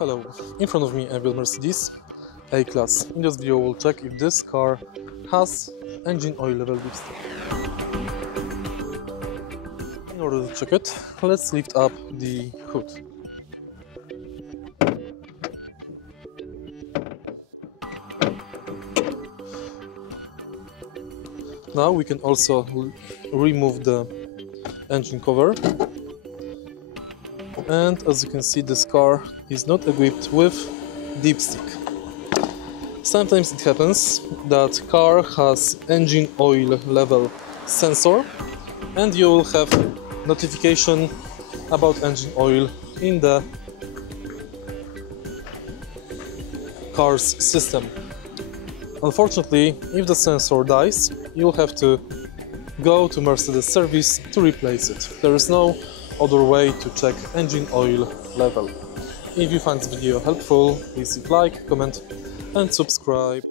Hello, in front of me I have a Mercedes A Class. In this video we'll check if this car has engine oil level dipstick. In order to check it, let's lift up the hood. Now we can also remove the engine cover. And as you can see, this car is not equipped with dipstick. Sometimes it happens that car has engine oil level sensor and you will have notification about engine oil in the car's system. Unfortunately, if the sensor dies, you'll have to go to Mercedes service to replace it. There is no other way to check engine oil level. If you find this video helpful, please leave like, comment and subscribe.